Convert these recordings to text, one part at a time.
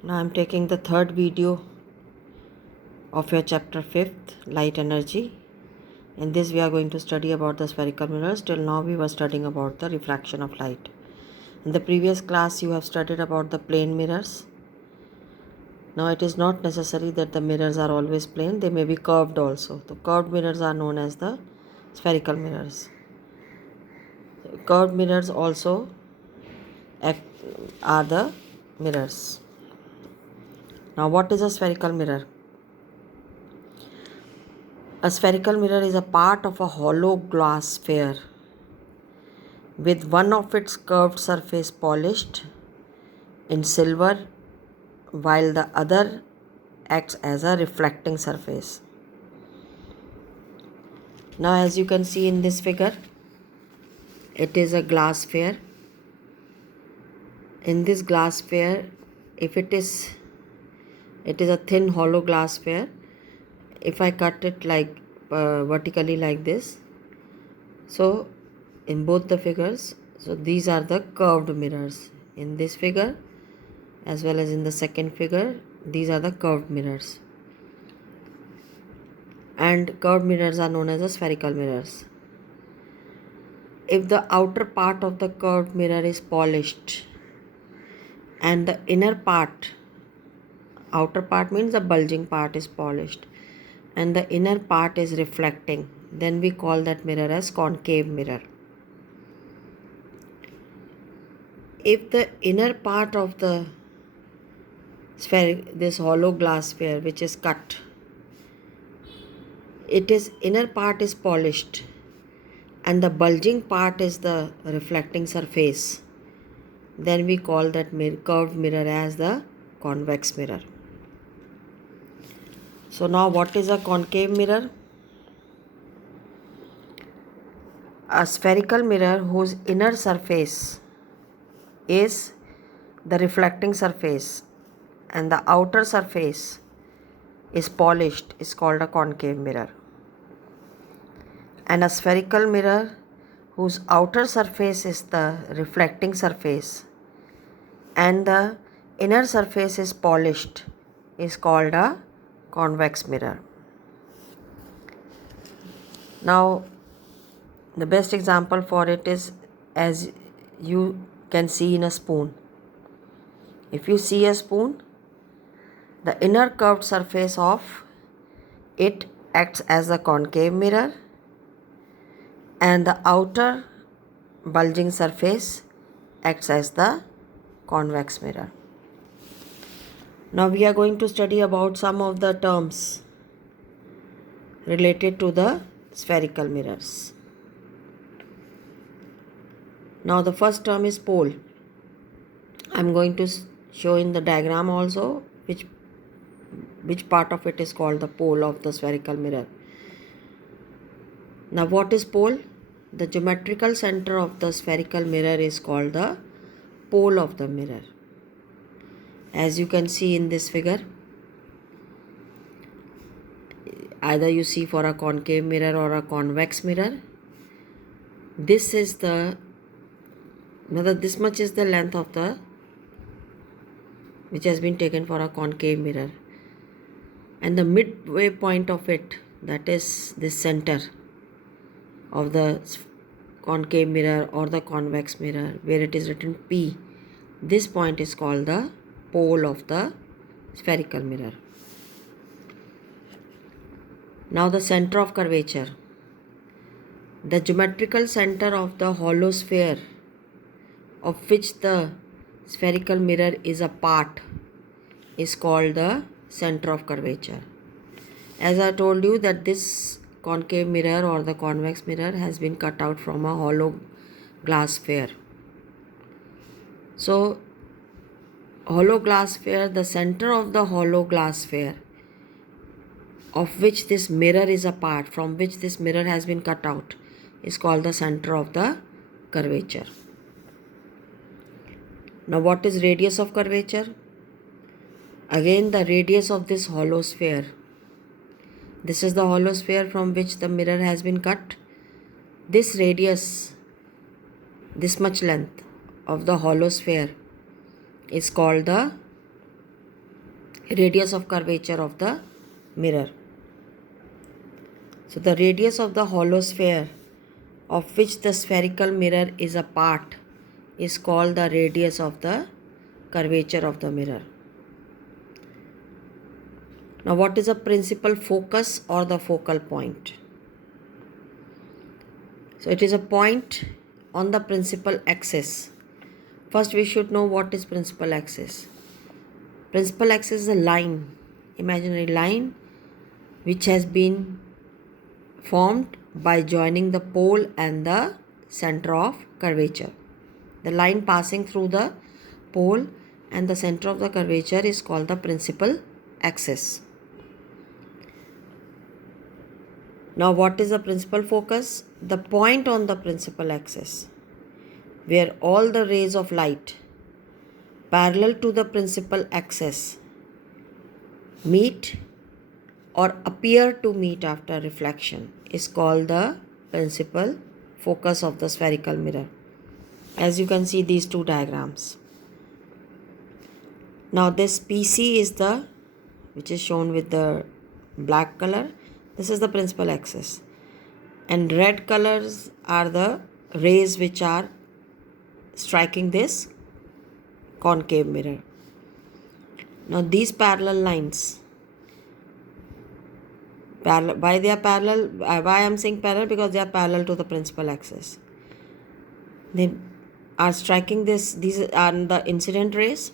Now I'm taking the third video of your chapter 5th, light energy. In this we are going to study about the spherical mirrors. Till now we were studying about the refraction of light. In the previous class you have studied about the plane mirrors. Now it is not necessary that the mirrors are always plane, they may be curved also. The curved mirrors are known as the spherical mirrors. Curved mirrors also are the mirrors. Now what is a spherical mirror? A spherical mirror is a part of a hollow glass sphere with one of its curved surface polished in silver while the other acts as a reflecting surface. Now as you can see in this figure, it is a glass sphere. In this glass sphere, if it is a thin hollow glass sphere. If I cut it like vertically like this, so in both the figures, so these are the curved mirrors. In this figure as well as in the second figure, these are the curved mirrors, and curved mirrors are known as the spherical mirrors. If the outer part of the curved mirror is polished and the inner part, outer part means the bulging part, is polished and the inner part is reflecting, then we call that mirror as concave mirror. If the inner part of the sphere, this hollow glass sphere which is cut, inner part is polished and the bulging part is the reflecting surface, then we call that curved mirror as the convex mirror. So now what is a concave mirror? A spherical mirror whose inner surface is the reflecting surface and the outer surface is polished is called a concave mirror. And a spherical mirror whose outer surface is the reflecting surface and the inner surface is polished is called a convex mirror. Now the best example for it is, as you can see in a spoon. If you see a spoon, the inner curved surface of it acts as a concave mirror and the outer bulging surface acts as the convex mirror. Now we are going to study about some of the terms related to the spherical mirrors. Now the first term is pole. I am going to show in the diagram also which part of it is called the pole of the spherical mirror. Now what is pole? The geometrical center of the spherical mirror is called the pole of the mirror. As you can see in this figure, either you see for a concave mirror or a convex mirror, this much is the length of the which has been taken for a concave mirror, and the midway point of it, that is this center of the concave mirror or the convex mirror where it is written P, this point is called the pole of the spherical mirror. Now the center of curvature. The geometrical center of the hollow sphere of which the spherical mirror is a part is called the center of curvature. As I told you that this concave mirror or the convex mirror has been cut out from a hollow glass sphere. So hollow glass sphere, the center of the hollow glass sphere of which this mirror is a part, from which this mirror has been cut out, is called the center of the curvature. Now what is radius of curvature? Again, the radius of this hollow sphere. This is the hollow sphere from which the mirror has been cut. This radius, this much length of the hollow sphere is called the radius of curvature of the mirror. So the radius of the hollow sphere of which the spherical mirror is a part is called the radius of the curvature of the mirror. Now what is a principal focus or the focal point? So it is a point on the principal axis. First we should know what is principal axis. Principal axis is a line, imaginary line, which has been formed by joining the pole and the center of curvature. The line passing through the pole and the center of the curvature is called the principal axis. Now what is the principal focus? The point on the principal axis where all the rays of light parallel to the principal axis meet or appear to meet after reflection is called the principal focus of the spherical mirror. As you can see these two diagrams. Now this PC is which is shown with the black color. This is the principal axis. And red colors are the rays which are striking this concave mirror. Now these parallel lines, why they are parallel? Why I am saying parallel? Because they are parallel to the principal axis. They are striking this. These are the incident rays.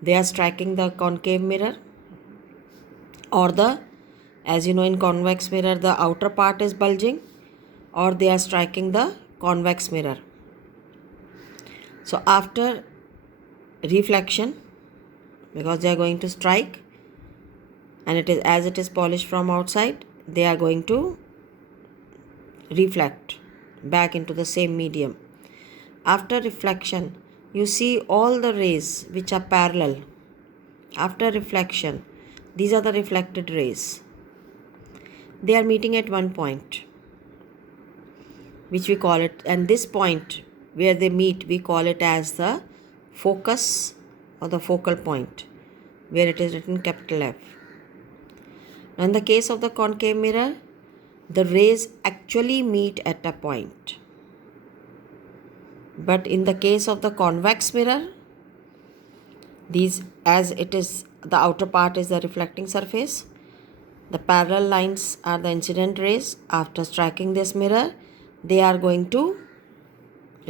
They are striking the concave mirror, or as you know, in convex mirror the outer part is bulging, or they are striking the convex mirror. So after reflection, because they are going to strike, and it is polished from outside, they are going to reflect back into the same medium. After reflection, you see all the rays which are parallel. After reflection, these are the reflected rays. They are meeting at one point, which we call it, and this point where they meet, we call it as the focus or the focal point, where it is written capital F. Now in the case of the concave mirror, the rays actually meet at a point. But in the case of the convex mirror, as it is, the outer part is the reflecting surface, the parallel lines are the incident rays. After striking this mirror, they are going to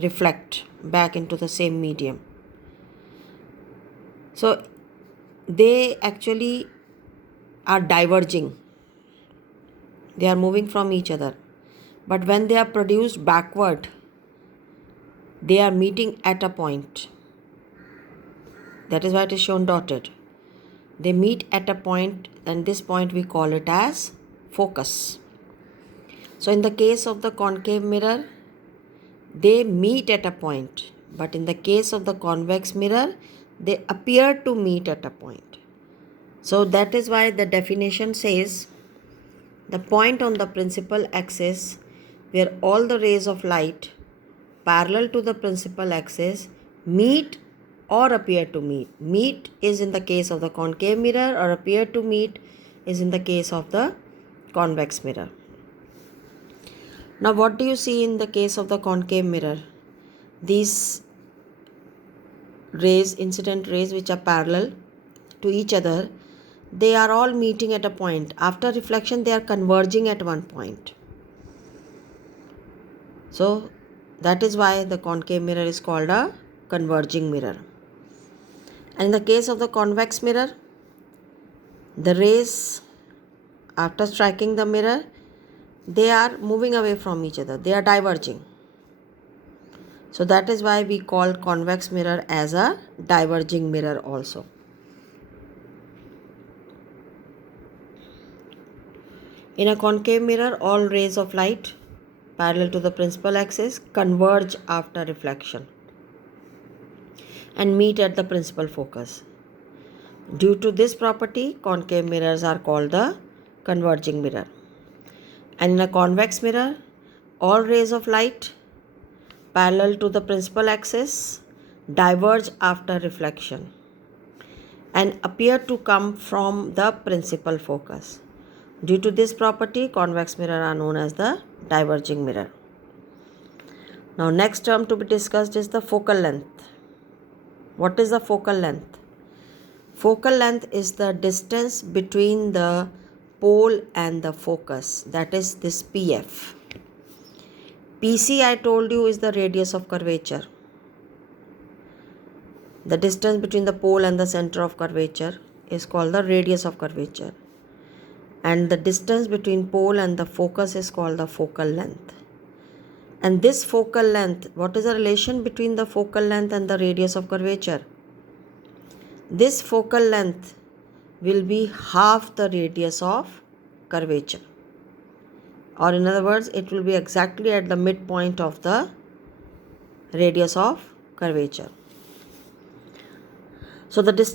reflect back into the same medium. So they actually are diverging. They are moving from each other. But when they are produced backward, they are meeting at a point. That is why it is shown dotted. They meet at a point, and this point we call it as focus. So in the case of the concave mirror, they meet at a point, but in the case of the convex mirror, they appear to meet at a point. So that is why the definition says the point on the principal axis where all the rays of light parallel to the principal axis meet or appear to meet. Meet is in the case of the concave mirror, or appear to meet is in the case of the convex mirror. Now what do you see in the case of the concave mirror? These rays, incident rays, which are parallel to each other, they are all meeting at a point. After reflection, they are converging at one point. So that is why the concave mirror is called a converging mirror. And in the case of the convex mirror, the rays, after striking the mirror, they are moving away from each other. They are diverging. So that is why we call convex mirror as a diverging mirror also. In a concave mirror, all rays of light parallel to the principal axis converge after reflection and meet at the principal focus. Due to this property, concave mirrors are called the converging mirror. And in a convex mirror, all rays of light parallel to the principal axis diverge after reflection and appear to come from the principal focus. Due to this property, convex mirror are known as the diverging mirror. Now next term to be discussed is the focal length. What is the focal length? Focal length is the distance between the pole and the focus, that is this PF. PC I told you is the radius of curvature. The distance between the pole and the center of curvature is called the radius of curvature. And the distance between pole and the focus is called the focal length. And this focal length, what is the relation between the focal length and the radius of curvature? This focal length will be half the radius of curvature. Or in other words, it will be exactly at the midpoint of the radius of curvature. So the distance